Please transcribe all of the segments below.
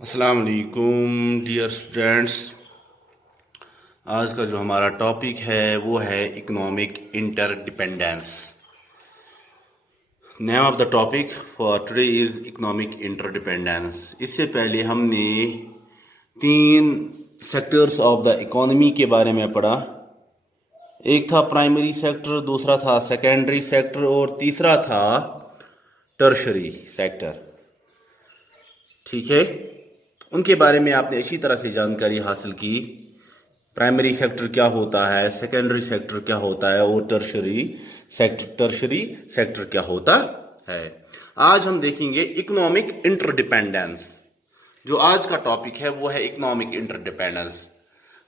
अस्सलाम वालेकुम dear students. आज का जो हमारा टॉपिक है वो है economic interdependence. Name of the topic for today is economic interdependence. इससे पहले हमने तीन सेक्टर्स ऑफ द इकोनॉमी के बारे में पढ़ा। एक था प्राइमरी सेक्टर, दूसरा था सेकेंडरी सेक्टर और तीसरा था टर्शरी सेक्टर। ठीक है, उनके बारे में आपने अच्छी तरह से जानकारी हासिल की। प्राइमरी सेक्टर क्या होता है, सेकेंडरी सेक्टर क्या होता है और टर्शरी सेक्टर क्या होता है। आज हम देखेंगे इकोनॉमिक इंटरडिपेंडेंस। जो आज का टॉपिक है वो है इकोनॉमिक इंटरडिपेंडेंस।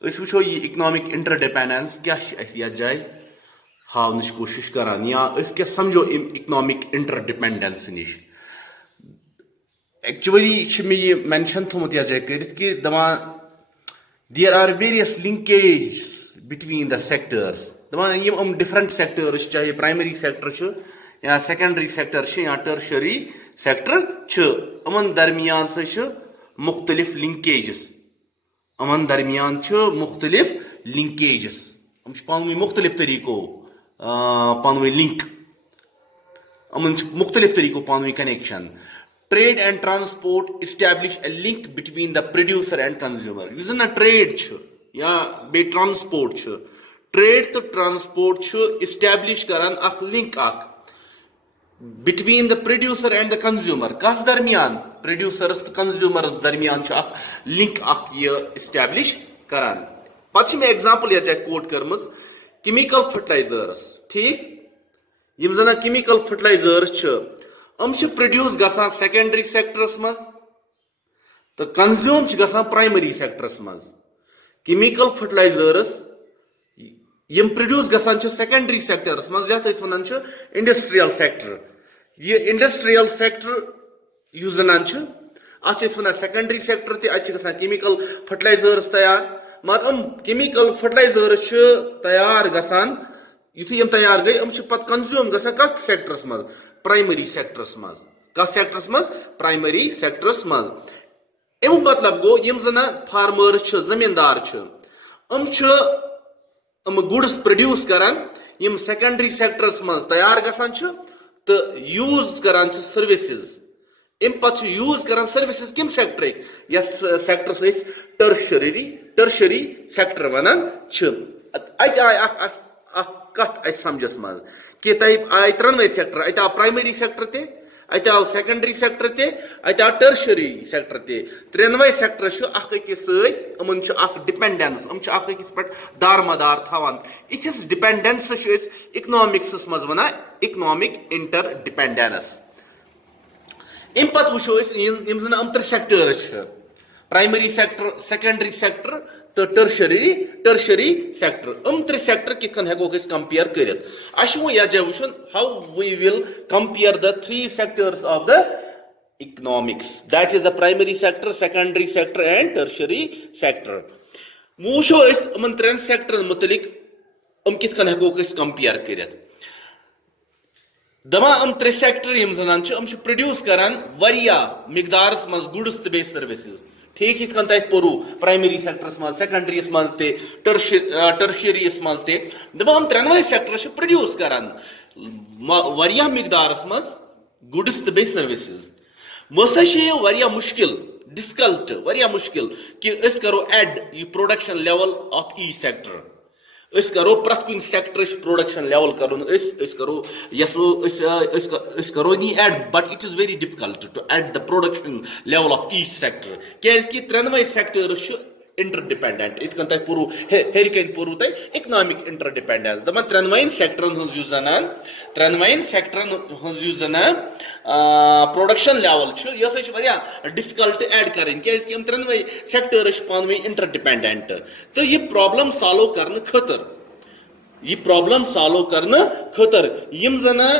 इस वो ये इकोनॉमिक इंटरडिपेंडेंस क्या जाए हावनच कोशिश करान या क्या समझो इकोनॉमिक इंटरडिपेंडेंस निश। एक्चुअली मे ये मेंशन थोमुत या जाए कर कि दपान there are various linkages between the sectors। दपान यम डिफरेंट सेक्टर्स, चाहे प्राइमरी सेक्टर या सेकेंडरी सेक्टर या टर्शरी सेक्टर, अमन दरमियान से मुख्तलिफ लिंकेजेस। अमन दरमियान मुख्तलिफ लिंकेजेस, पानवी मुख्तलिफ तरीको पानवी लिंक, अमन मुख्तलिफ तरीको Panvi connection. Trade and transport establish a link between the producer and consumer। यु ना ट्रेड या बे ट्रांसपोर्ट, ट्रेड तो ट्रांसपोर्ट इस्टेब्लिश करान अख लिंक अख between the producer and the consumer. कस दरमियान प्रोड्यूसरस तो कंज्यूमरस दरमियान अख लिंक अख ये इस्टेब्लिश करान। पछ में एग्जांपल या कोट करमस केमिकल फर्टिलाइजर्स। ठीक, यम जना केमिकल फर्टिलाइजर्स हम प्रोड्यूस गसान सेकेंडरी सेक्टरस मज तो कंज्यूम गसान प्राइमरी सेक्टरस मज। केमिकल फर्टिलाइजर्स यम प्रोड्यूस गसान सेकेंडरी सेक्टरस मज यथ वन इंडस्ट्रियल सेक्टर। ये इंडस्ट्रियल सेक्टर यु जनान अत वन सेकेंडरी सेक्टर तक केमिकल फर्टिलाइजर्स तैयार। मगर केमिकल फर्टिलाइजर्स तैयार गसान, युथु यम तैयार गई पत कंज्यूम गसान कथ सेक्टरस मज, प्राइमरी सेक्टरस मज। कथ सेक्टरस मज, प्राइमरी सेक्टरस मज। अमुक मतलब गो यम जना फार्मर्स जमींदार गुड्स प्रोड्यूस करान यम सेकेंडरी सेक्टरस मज तैयार गसान तो यूज करान सर्विसेज। अम पत यूज करान सर्विसेज कम सेक्टर यस सेक्टर टर्शरी सेक्टर वनान। अत आय कथ समझस मज कि आय त्रनवे सेक्टर, अत आव प्राइमरी सेक्टर ते, अत आव सेकेंडरी सेक्टर ते, अत आव टर्शरी सेक्टर ते। त्रेनवे सेक्टर अकिस समन डिपेंडेंस, अकिस पे दारमदार थवान। इथिस डिपेंडेंस इकोनॉमिक्स मज वन इकोनॉमिक इंटरडिपेंडेंस। अम पे वो यम त्रे sector primary sector, secondary sector तो टर्शरी सेक्टर। त्रे सेक्टर कितन हेको कंपेयर कर how we will compare the three sectors of the economics, that is the primary sector, secondary sector and tertiary sector. वो त्रेन सेक्टर मुतलिक कितन हेको कंपेयर कर। दमा त्रे सेक्टर यम जनान प्रोड्यूस करान वरिया मिकदारस मज गुड्स तो बे सर्विसेज। ठीक यथ तथ पोरू प्राइमरी सेक्टरस मज, सेकेंडरीस मज ते, टर्शरीस मज ते। दपान त्रेनवे सेक्टर प्रोड्यूस करान वरिया मिकदारस मज गुड्स तो बे सर्विसेज। वसा वरिया मुश्किल, डिफिकल्ट वरिया मुश्किल कि अस करो एड यह production level of each sector. अस करो प्रत कुन सेक्टर प्रोडक्शन लेवल करुन करो नी add, but it is very difficult to add the production level of each sector क्या त्रेनवे सेक्टर इंटरडिपेंडेंट। इतकन तह पोरू हेरिकन पोरू तह इकोनॉमिक इंटरडिपेंडेंस। दपान त्रेनवन सेक्टरन जनान प्रोडक्शन लेवल यह डिफिकल्ट एड कर क्या त्रेनवे सेक्टर पानवे इंटरडिपेंडेंट। तो यह प्रॉब्लम सॉल्व करने खतर यम जना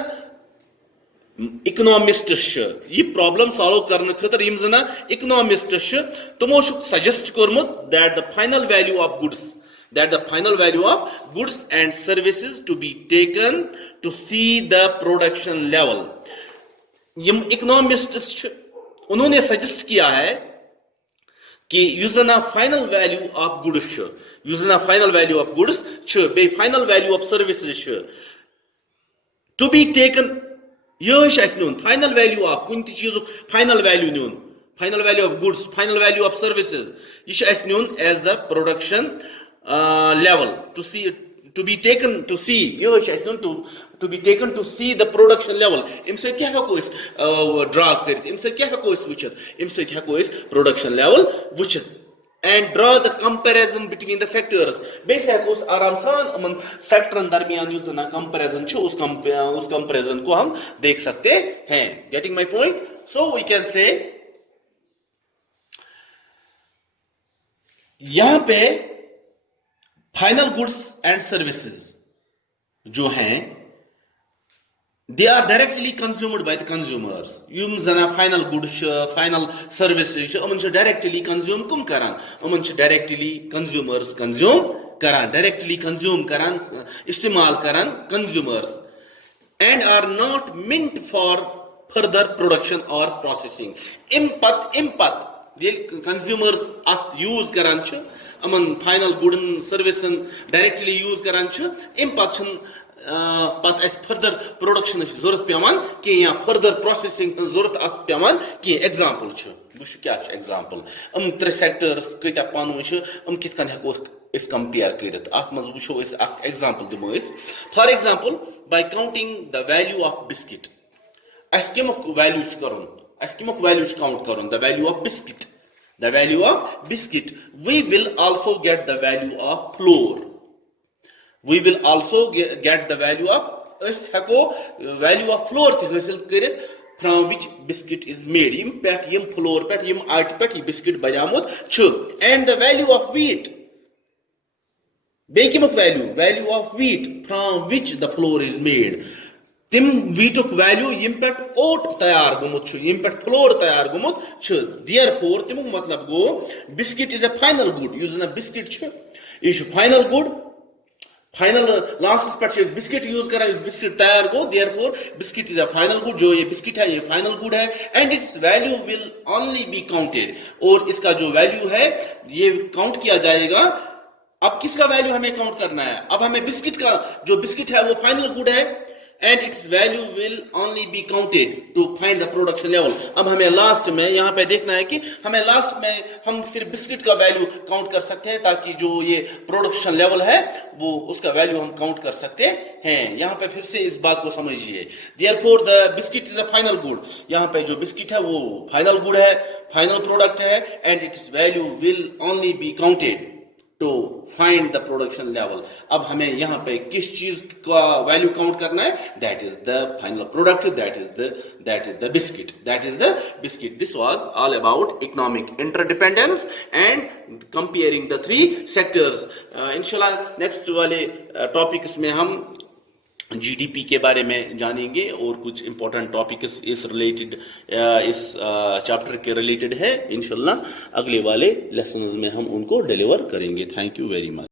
इकोनॉमिस्ट यह प्रॉब्लम सॉल्व करने खतर यम जना इकोनॉमिस्ट तमो सजेस्ट कोर्मुत that the final value of goods and services to be taken to see the production level. यम इकोनॉमिस्ट उन्होंने सजेस्ट किया है कि यु zana final value of goods ch, you zana final value of goods ch, be final value of services ch, to be taken यह न्यून final value of कुन चीज final value न्यून final value of goods final value of services यह न्यून as the production level to see to be taken to see यह न्यून to be taken to see the production level अम क्या हेको ड्रा कर क्या हेको वुचित अम हेको प्रोडक्शन लेवल वुचित and draw the comparison between the sectors बेस हेको आराम सान अमन सेक्टरन दरमियान युस ना कंपैरिजन छ उस कंपैरिजन को हम देख सकते हैं getting my point so we can say यहां पे फाइनल गुड्स एंड सर्विसेज जो हैं they are directly consumed by the consumers yum zana final goods final services aman directly consume kum karan aman directly consumers consume karan directly consume karan istemal karan consumers and are not meant for further production or processing impat the consumers at use karan ch aman final good service directly use karan ch impat पत further production जरूरत पेवान कि या further processing जरूरत पेवान कि example वुच क्या example अम त्रे sectors कत्या पान अम कित कन हेको इस कंपेयर करित अत मज वुचो इस एग्जांपल दिमो इस for example by counting the value of biscuit अस केमुक वैल्यू करून अस केमुक वैल्यू काउंट करून the value of biscuit the value of biscuit we will also get the value of flour we will also get the value of us heko value of flour thi hasil karit from which biscuit is made yim pet yim flour pet yim art pet biscuit banamut ch and the value of wheat bekimuk value of wheat from which the flour is made tim wheat of value yim pet oat tayar gumut ch yim pet flour tayar gumut ch therefore timuk matlab go biscuit is a final good using a biscuit ch is final good final last purchase biscuit use करा इस biscuit तैयार गो therefore biscuit is a final good जो ये biscuit है ये final good है and its value will only be counted और इसका जो वैल्यू है ये काउंट किया जाएगा अब किसका वैल्यू हमें काउंट करना है अब हमें बिस्किट का जो बिस्किट है वो फाइनल गुड है and its value will only be counted to find the production level अब हमें लास्ट में यहाँ पे देखना है कि हमें लास्ट में हम सिर्फ बिस्किट का वैल्यू काउंट कर सकते हैं ताकि जो ये प्रोडक्शन लेवल है वो उसका वैल्यू हम काउंट कर सकते हैं यहाँ पे फिर से इस बात को समझिए therefore the biscuit is a final good यहाँ पे जो बिस्किट है वो फाइनल गुड है फाइनल प्रोडक्ट है and its value will only be counted to find the production level अब हमें यहाँ पे किस चीज का वैल्यू काउंट करना है that is the final product that is the biscuit this was all about economic interdependence and comparing the three sectors इंशाल्लाह नेक्स्ट वाले टॉपिक्स में हम जीडीपी के बारे में जानेंगे और कुछ इंपॉर्टेंट टॉपिक्स इस रिलेटेड इस चैप्टर के रिलेटेड है इंशाल्लाह अगले वाले लेसन्स में हम उनको डिलीवर करेंगे थैंक यू वेरी मच